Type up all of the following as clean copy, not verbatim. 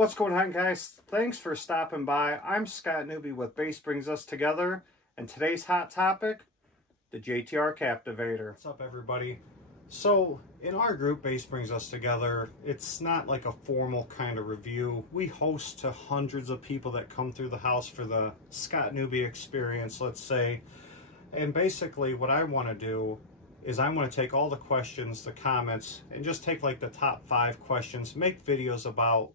What's going on, guys? Thanks for stopping by. I'm Scott Newby with Bass Brings Us Together, and today's hot topic, the JTR Captivator. What's up, everybody? So in our group, Bass Brings Us Together, it's not like a formal kind of review. We host to hundreds of people that come through the house for the Scott Newby experience, let's say. And basically what I want to do is I want to take all the questions, the comments, and just take like the top 5 questions, make videos about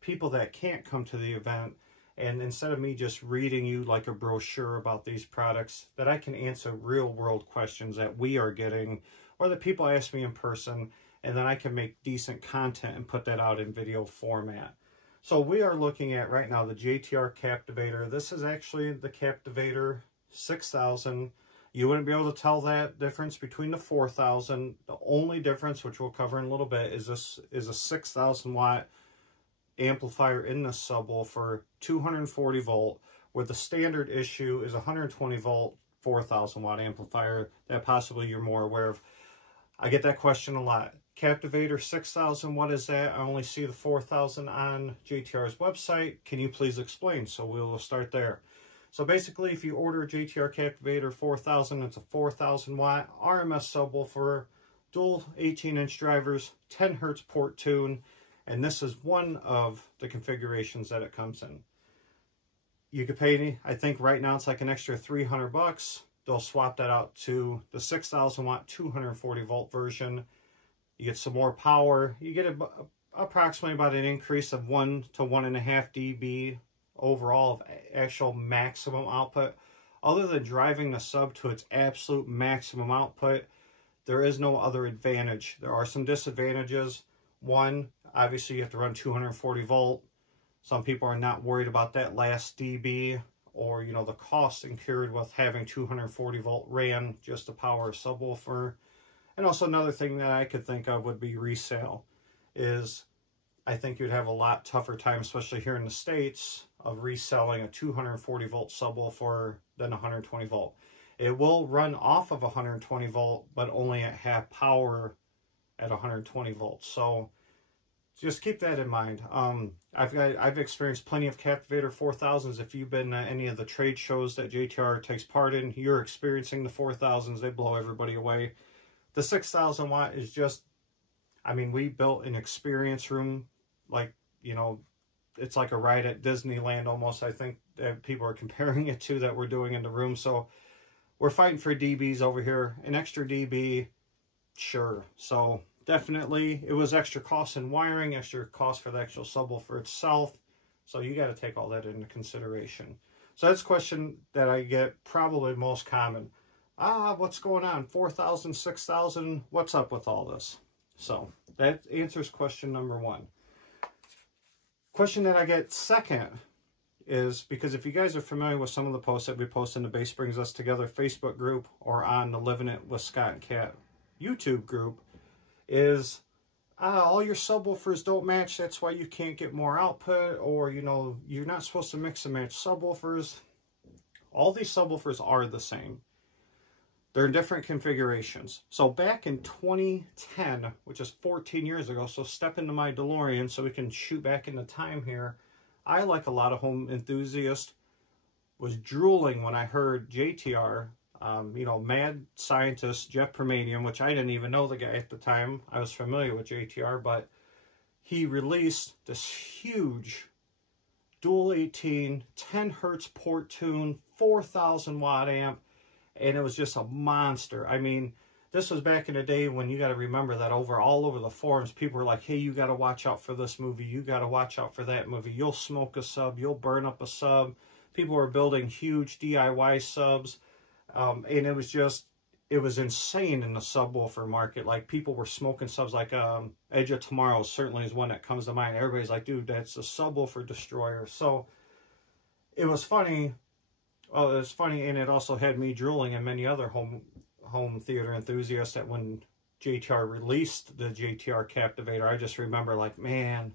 people that can't come to the event, and instead of me just reading you like a brochure about these products, that I can answer real world questions that we are getting or that people ask me in person, and then I can make decent content and put that out in video format. So we are looking at right now the JTR Captivator. This is actually the Captivator 6000. You wouldn't be able to tell that difference between the 4000. The only difference, which we'll cover in a little bit, is this is a 6000 watt amplifier in the subwoofer, 240 volt, where the standard issue is 120 volt 4000 watt amplifier that possibly you're more aware of. I get that question a lot. Captivator 6000, what is that? I only see the 4000 on JTR's website. Can you please explain? So we'll start there. So basically, if you order a JTR Captivator 4000, it's a 4000 watt RMS subwoofer, dual 18-inch drivers, 10 hertz port tune, and this is one of the configurations that it comes in. You could pay, I think right now it's like an extra 300 bucks. They'll swap that out to the 6000 watt 240 volt version. You get some more power. You get approximately about an increase of 1 to 1.5 dB overall of actual maximum output. Other than driving the sub to its absolute maximum output, there is no other advantage. There are some disadvantages. One, obviously you have to run 240 volt. Some people are not worried about that last dB, or you know, the cost incurred with having 240 volt ran just to power a subwoofer. And also another thing that I could think of would be resale. Is I think you'd have a lot tougher time, especially here in the States, of reselling a 240 volt subwoofer than 120 volt. It will run off of 120 volt, but only at half power at 120 volts. So just keep that in mind. I've experienced plenty of Captivator 4000s. If you've been at any of the trade shows that JTR takes part in, you're experiencing the 4000s. They blow everybody away. The 6000 watt is just, I mean, we built an experience room, like, you know, it's like a ride at Disneyland almost, I think that people are comparing it to, that we're doing in the room. So we're fighting for dBs over here. An extra dB, sure. So definitely, it was extra cost in wiring, extra cost for the actual subwoofer itself. So you got to take all that into consideration. So that's a question that I get probably most common. What's going on? 4000, 6000, what's up with all this? So that answers question number 1. Question that I get second is, because if you guys are familiar with some of the posts that we post in the Bass Brings Us Together Facebook group or on the Living It with Scott and Cat YouTube group, is all your subwoofers don't match, that's why you can't get more output, or you know, you're not supposed to mix and match subwoofers. All these subwoofers are the same. They're in different configurations. So back in 2010, which is 14 years ago, so step into my DeLorean so we can shoot back into time here, I, like a lot of home enthusiasts, was drooling when I heard JTR, you know, mad scientist Jeff Permanian, which I didn't even know the guy at the time. I was familiar with JTR, but he released this huge dual 18, 10 hertz port tune, 4000 watt amp, and it was just a monster. I mean, this was back in the day when you got to remember that all over the forums, people were like, hey, you got to watch out for this movie. You got to watch out for that movie. You'll smoke a sub. You'll burn up a sub. People were building huge DIY subs. And it was insane in the subwoofer market. Like, people were smoking subs like Edge of Tomorrow certainly is one that comes to mind. Everybody's like, dude, that's a subwoofer destroyer. So it was funny. Oh, it was funny, and it also had me drooling and many other home theater enthusiasts that when JTR released the JTR Captivator, I just remember like, man,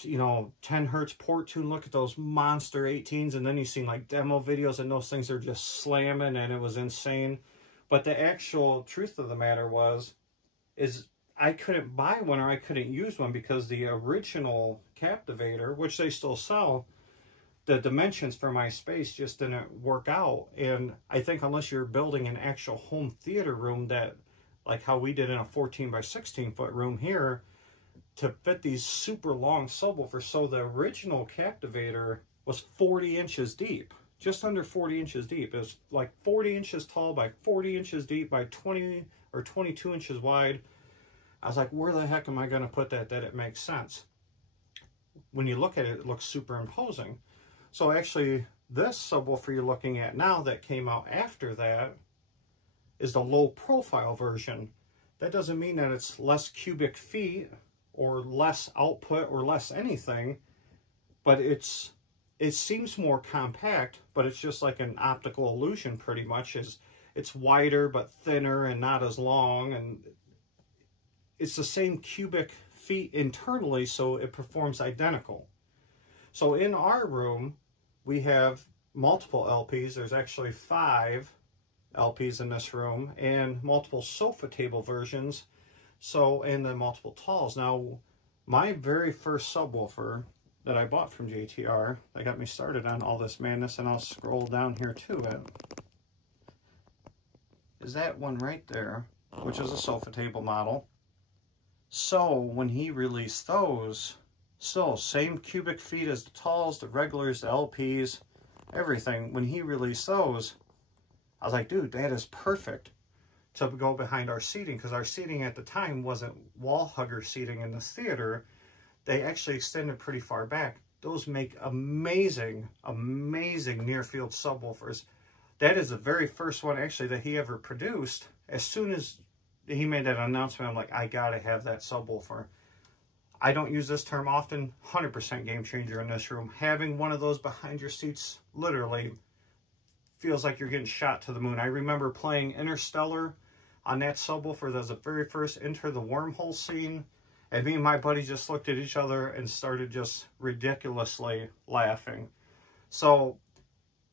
you know, 10 hertz port tune, look at those monster 18s, and then you seen like demo videos and those things are just slamming, and it was insane. But the actual truth of the matter is I couldn't buy one or I couldn't use one because the original Captivator, which they still sell, the dimensions for my space just didn't work out. And I think unless you're building an actual home theater room that, like how we did in a 14 by 16 foot room here, to fit these super long subwoofers. So the original Captivator was 40 inches deep, just under 40 inches deep. It was like 40 inches tall by 40 inches deep by 20 or 22 inches wide. I was like, where the heck am I going to put that it makes sense? When you look at it, it looks super imposing. So actually, this subwoofer you're looking at now that came out after that is the low profile version. That doesn't mean that it's less cubic feet or less output or less anything, but it seems more compact, but it's just like an optical illusion pretty much. It's wider but thinner and not as long, and it's the same cubic feet internally, so it performs identical. So in our room, we have multiple LPs. There's actually 5 LPs in this room, and multiple sofa table versions. So, and then multiple talls. Now, my very first subwoofer that I bought from JTR, that got me started on all this madness, and I'll scroll down here to it, is that one right there, which is a sofa table model. So when he released those, still same cubic feet as the talls, the regulars, the LPs, everything. When he released those, I was like, dude, that is perfect to go behind our seating, because our seating at the time wasn't wall hugger seating in this theater. They actually extended pretty far back. Those make amazing, amazing near field subwoofers. That is the very first one actually that he ever produced. As soon as he made that announcement, I'm like, I gotta have that subwoofer. I don't use this term often. 100% game changer in this room. Having one of those behind your seats literally feels like you're getting shot to the moon. I remember playing Interstellar on that subwoofer. That was the very first Enter the Wormhole scene. And me and my buddy just looked at each other and started just ridiculously laughing. So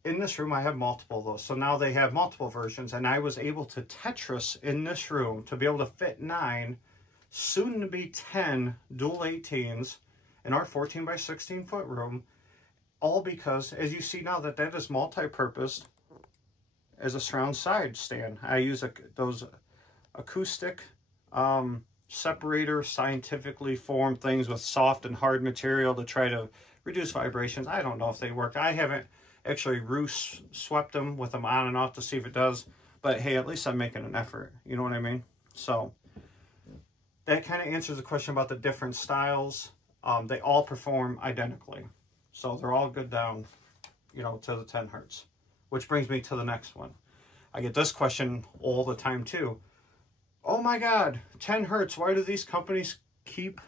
in this room, I have multiple of those. So now they have multiple versions, and I was able to Tetris in this room to be able to fit 9, soon to be 10 dual 18s in our 14 by 16 foot room, all because, as you see now, that is multi-purpose as a surround side stand. I use those acoustic separator, scientifically formed things with soft and hard material to try to reduce vibrations. I don't know if they work. I haven't actually roof swept them with them on and off to see if it does, but hey, at least I'm making an effort. You know what I mean? So that kind of answers the question about the different styles. They all perform identically. So they're all good down, you know, to the 10 hertz, which brings me to the next one. I get this question all the time too. Oh my God, 10 hertz. Why do these companies keep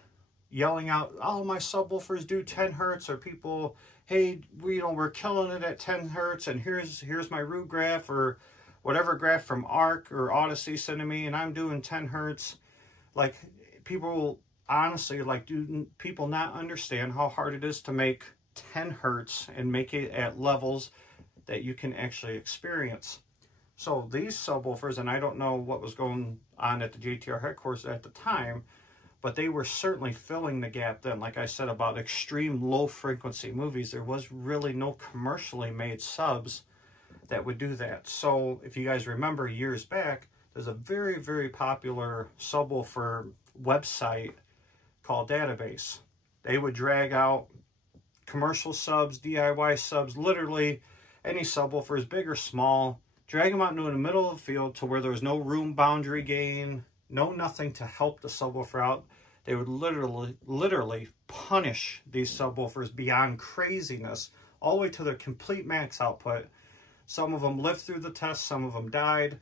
yelling out, oh, my subwoofers do 10 hertz, or people, hey, we're killing it at 10 hertz, and here's my root graph or whatever graph from ARC or Odyssey sent to me, and I'm doing 10 hertz. Like, people honestly, like, do people not understand how hard it is to make 10 hertz and make it at levels that you can actually experience? So these subwoofers, and I don't know what was going on at the JTR headquarters at the time, but they were certainly filling the gap then. Like I said about extreme low frequency movies, there was really no commercially made subs that would do that. So if you guys remember years back, there's a very, very popular subwoofer website called Database. They would drag out commercial subs, DIY subs, literally any subwoofers, big or small, drag them out into the middle of the field to where there was no room boundary gain, no nothing to help the subwoofer out. They would literally punish these subwoofers beyond craziness, all the way to their complete max output. Some of them lived through the test, some of them died.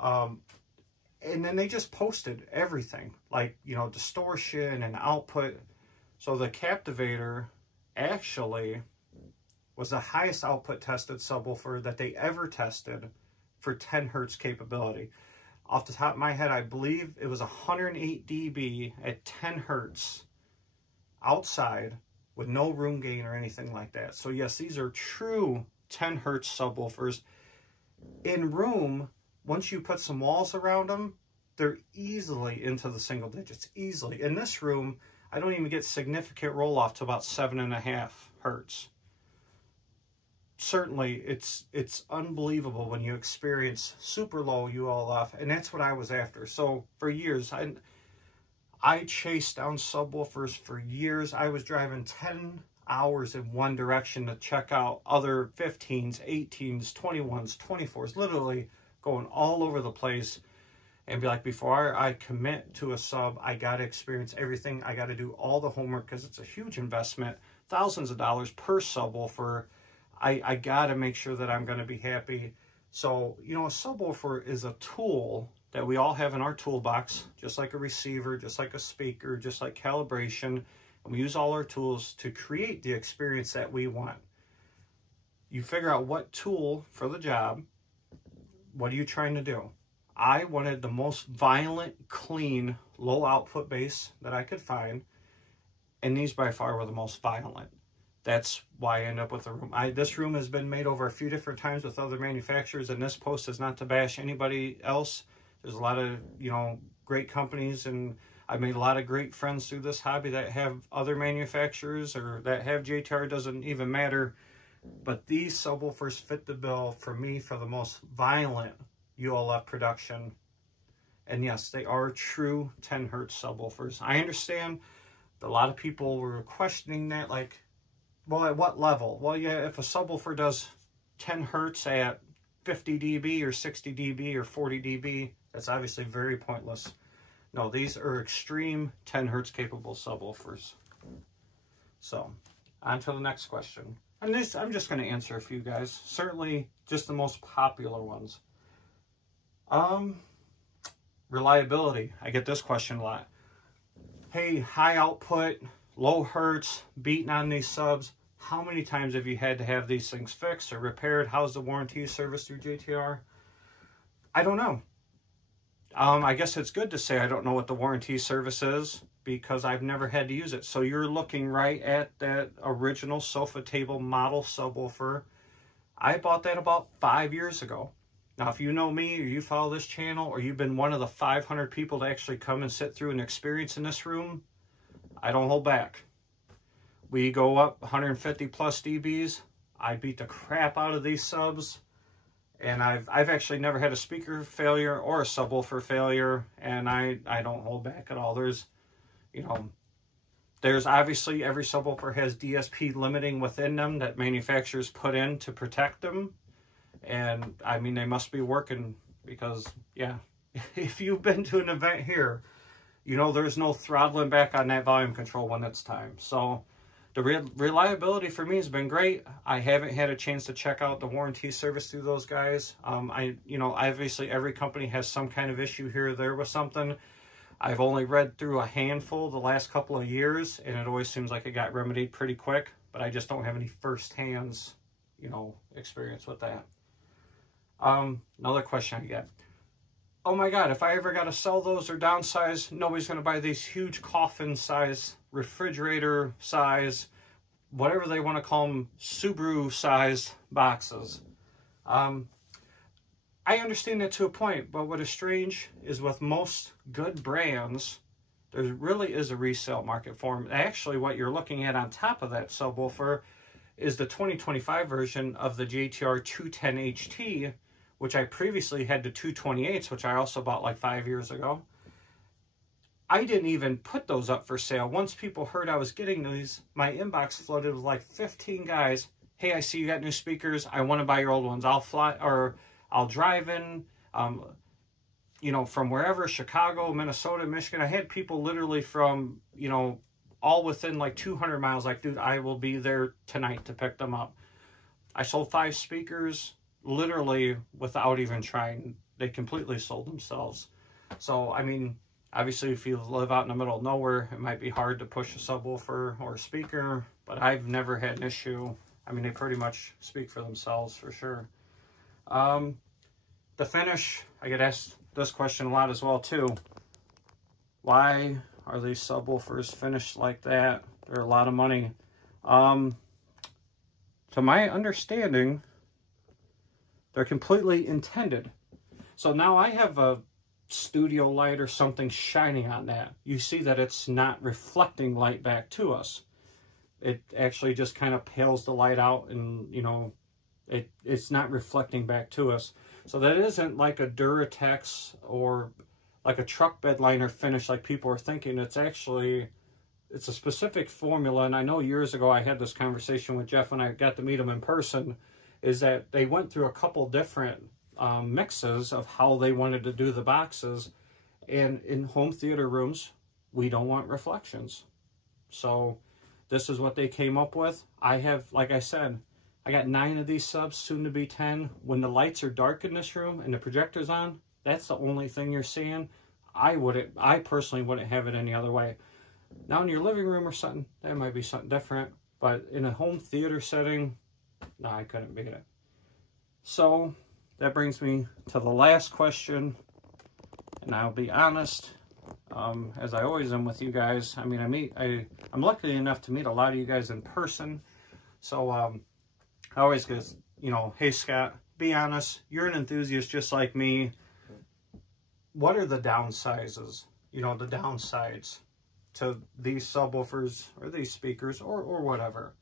And then they just posted everything, like, you know, distortion and output. So the Captivator actually was the highest output tested subwoofer that they ever tested for 10 hertz capability. Off the top of my head, I believe it was 108 dB at 10 hertz outside with no room gain or anything like that. So yes, these are true 10 hertz subwoofers. In room, once you put some walls around them, they're easily into the single digits, easily. In this room, I don't even get significant roll-off to about 7.5 hertz. Certainly, it's unbelievable when you experience super low ULF, and that's what I was after. So for years, I chased down subwoofers for years. I was driving 10 hours in one direction to check out other 15s, 18s, 21s, 24s, literally going all over the place, and be like, before I commit to a sub, I got to experience everything. I got to do all the homework because it's a huge investment, thousands of dollars per subwoofer. I got to make sure that I'm going to be happy. So, you know, a subwoofer is a tool that we all have in our toolbox, just like a receiver, just like a speaker, just like calibration. And we use all our tools to create the experience that we want. You figure out what tool for the job. What are you trying to do? I wanted the most violent, clean, low output bass that I could find. And these by far were the most violent. That's why I end up with the room. This room has been made over a few different times with other manufacturers, and this post is not to bash anybody else. There's a lot of, you know, great companies, and I've made a lot of great friends through this hobby that have other manufacturers or that have JTR. It doesn't even matter. But these subwoofers fit the bill for me for the most violent ULF production. And yes, they are true 10 hertz subwoofers. I understand a lot of people were questioning that, like, well, at what level? Well, yeah, if a subwoofer does 10 hertz at 50 dB or 60 dB or 40 dB, that's obviously very pointless. No, these are extreme 10 hertz capable subwoofers. So, on to the next question. And this, I'm just going to answer a few, guys. Certainly, just the most popular ones. Reliability. I get this question a lot. Hey, high output, low hertz, beating on these subs. How many times have you had to have these things fixed or repaired? How's the warranty service through JTR? I don't know. I guess it's good to say I don't know what the warranty service is because I've never had to use it. So you're looking right at that original sofa table model subwoofer. I bought that about 5 years ago. Now, if you know me or you follow this channel or you've been one of the 500 people to actually come and sit through an experience in this room, I don't hold back. We go up 150 plus dBs. I beat the crap out of these subs. And I've actually never had a speaker failure or a subwoofer failure. And I don't hold back at all. There's, you know, there's obviously every subwoofer has DSP limiting within them that manufacturers put in to protect them. And I mean, they must be working because, yeah, if you've been to an event here, you know, there's no throttling back on that volume control when it's time. So the reliability for me has been great. I haven't had a chance to check out the warranty service through those guys. You know, obviously every company has some kind of issue here or there with something. I've only read through a handful the last couple of years, and it always seems like it got remedied pretty quick, but I just don't have any first-hand, you know, experience with that. Another question I get. Oh my God, if I ever got to sell those or downsize, nobody's going to buy these huge coffin size, refrigerator size, whatever they want to call them, Subaru size boxes. I understand that to a point, but what is strange is with most good brands, there really is a resale market for them. Actually, what you're looking at on top of that subwoofer is the 2025 version of the JTR 210 HT, which I previously had the 228s, which I also bought like 5 years ago. I didn't even put those up for sale. Once people heard I was getting these, my inbox flooded with like 15 guys. Hey, I see you got new speakers. I want to buy your old ones. I'll fly, or I'll drive in, you know, from wherever, Chicago, Minnesota, Michigan. I had people literally from, you know, all within like 200 miles. Like, dude, I will be there tonight to pick them up. I sold 5 speakers. Literally without even trying. They completely sold themselves. So, I mean, obviously if you live out in the middle of nowhere, it might be hard to push a subwoofer or a speaker, but I've never had an issue. I mean, they pretty much speak for themselves for sure. The finish, I get asked this question a lot as well too. Why are these subwoofers finished like that? They're a lot of money. To my understanding, they're completely intended. So now I have a studio light or something shining on that, you see that it's not reflecting light back to us. It actually just kind of pales the light out, and you know, it's not reflecting back to us. So that isn't like a Duratex or like a truck bed liner finish like people are thinking. It's actually, it's a specific formula. And I know years ago I had this conversation with Jeff when I got to meet him in person, is that they went through a couple different mixes of how they wanted to do the boxes. And in home theater rooms, we don't want reflections. So this is what they came up with. I have, like I said, I got 9 of these subs, soon to be 10. When the lights are dark in this room and the projector's on, that's the only thing you're seeing. I personally wouldn't have it any other way. Now in your living room or something, that might be something different. But in a home theater setting, no, I couldn't beat it. So that brings me to the last question. And I'll be honest, as I always am with you guys. I mean, I'm lucky enough to meet a lot of you guys in person. So I always get, you know, hey Scott, be honest, you're an enthusiast just like me. What are the downsides, you know, the downsides to these subwoofers or these speakers or whatever?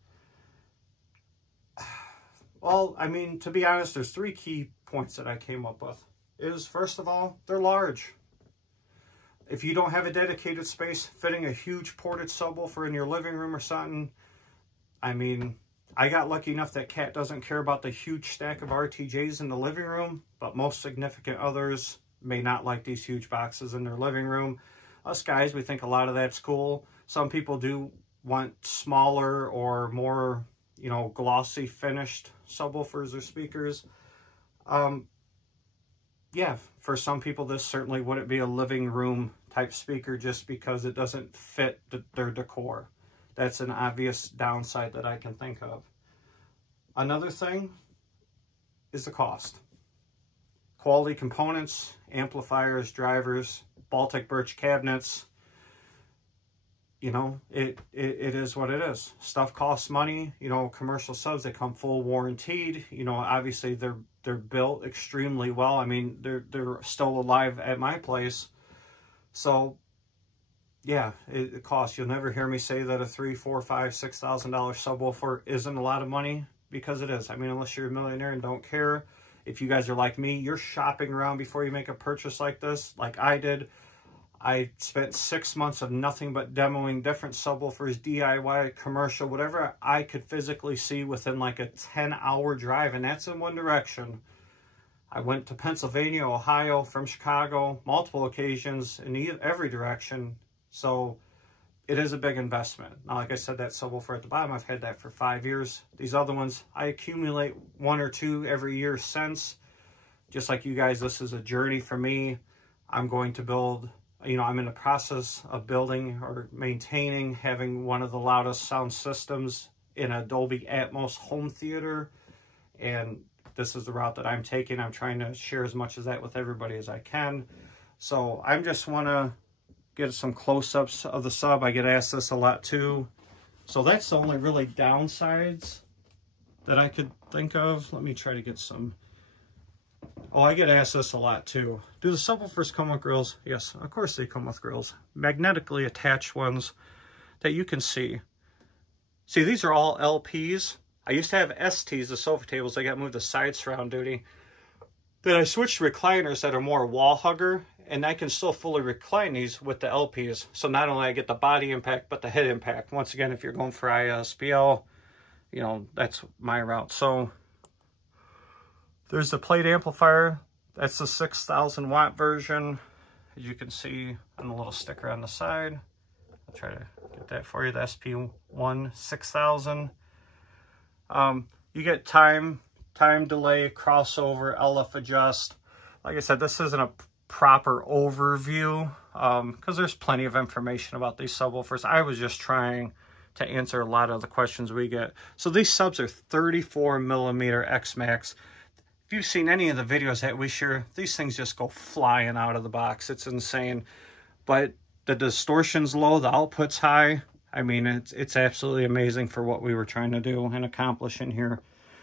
Well, I mean, to be honest, there's 3 key points that I came up with. First of all, they're large. If you don't have a dedicated space, fitting a huge ported subwoofer in your living room or something, I mean, I got lucky enough that Kat doesn't care about the huge stack of RTJs in the living room, but most significant others may not like these huge boxes in their living room. Us guys, we think a lot of that's cool. Some people do want smaller or more, you know, glossy finished subwoofers or speakers. Yeah, for some people, this certainly wouldn't be a living room type speaker just because it doesn't fit their decor. That's an obvious downside that I can think of. Another thing is the cost. Quality components, amplifiers, drivers, Baltic birch cabinets. You know, it is what it is. Stuff costs money. You know, commercial subs, they come full warranted. You know, obviously they're built extremely well. I mean, they're still alive at my place. So yeah, it costs. You'll never hear me say that a $3,000, $4,000, $5,000, $6,000 subwoofer isn't a lot of money, because it is. I mean, unless you're a millionaire and don't care. If you guys are like me, you're shopping around before you make a purchase like this, like I did. I spent 6 months of nothing but demoing different subwoofers, DIY, commercial, whatever I could physically see within like a 10-hour drive, and that's in one direction. I went to Pennsylvania, Ohio, from Chicago, multiple occasions in every direction. So it is a big investment. Now, like I said, that subwoofer at the bottom, I've had that for 5 years. These other ones, I accumulate 1 or 2 every year since. Just like you guys, this is a journey for me. I'm going to build, you know, I'm in the process of building or maintaining, having one of the loudest sound systems in a Dolby Atmos home theater. And this is the route that I'm taking. I'm trying to share as much of that with everybody as I can. So I just want to get some close-ups of the sub. I get asked this a lot too. So that's the only really downsides that I could think of. Let me try to get some. Oh, I get asked this a lot too. Do the subwoofers come with grills? Yes, of course they come with grills. Magnetically attached ones that you can see. See, these are all LPs. I used to have STs, the sofa tables. They got moved to side surround duty. Then I switched to recliners that are more wall hugger, and I can still fully recline these with the LPs. So not only I get the body impact, but the head impact. Once again, if you're going for ISPL, you know, that's my route. So there's the plate amplifier. That's the 6,000 watt version. As you can see on the little sticker on the side. I'll try to get that for you, the SP1 6000. You get time delay, crossover, ULF adjust. Like I said, this isn't a proper overview because there's plenty of information about these subwoofers. I was just trying to answer a lot of the questions we get. So these subs are 34 millimeter X-Max. If you've seen any of the videos that we share, these things just go flying out of the box. It's insane. But the distortion's low, the output's high. I mean, it's absolutely amazing for what we were trying to do and accomplish in here.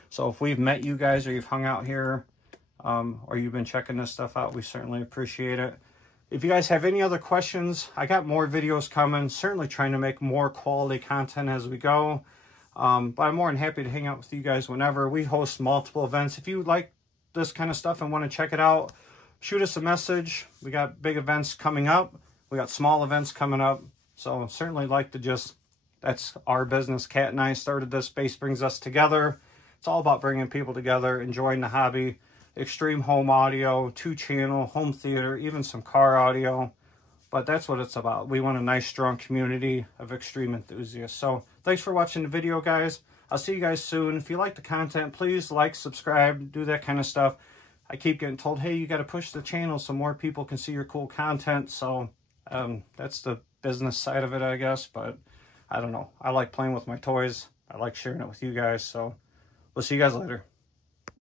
So if we've met you guys or you've hung out here or you've been checking this stuff out, we certainly appreciate it. If you guys have any other questions, I got more videos coming. Certainly trying to make more quality content as we go. But I'm more than happy to hang out with you guys whenever. We host multiple events. If you like this kind of stuff and want to check it out, shoot us a message. We got big events coming up. We got small events coming up. So certainly like to just, that's our business. Kat and I started this. Bass Brings Us Together. It's all about bringing people together, enjoying the hobby. Extreme home audio, 2-channel, home theater, even some car audio. But that's what it's about. We want a nice, strong community of extreme enthusiasts. So thanks for watching the video, guys. I'll see you guys soon. If you like the content, please like, subscribe, do that kind of stuff. I keep getting told, hey, you got to push the channel so more people can see your cool content. So that's the business side of it, I guess. But I don't know. I like playing with my toys. I like sharing it with you guys. So we'll see you guys later.